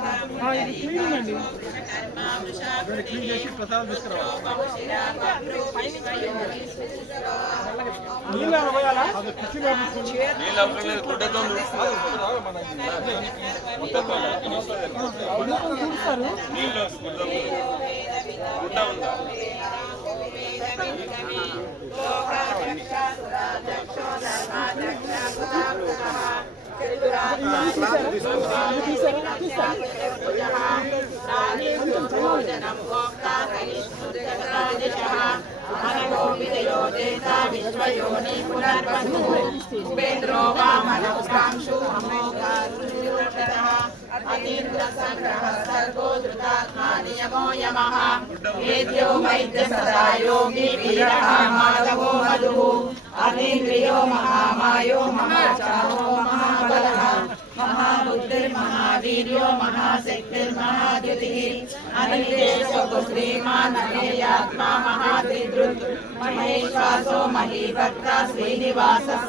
సిద్ధి సర్వాజరక్షితః వృషా కపిల మేయాత్మా సర్వయోగ వినుస్మృతః వచ్చారా విశ్వయోని పునర్వసు సర్గో ధృతాత్మా నియమో యమః వేద్యో వైద్య సదా యోగి వీరః మాధవో మధుః అతీంద్రియో మహామాయో మహాచారో మహాబలః महावीर्यो महाशक्तिर्महाद्युतिः। अनिलेशो श्रीमान् अनेयात्मा महाद्रिदृक् महेश्वासो महीभक्ता श्रीनिवासः।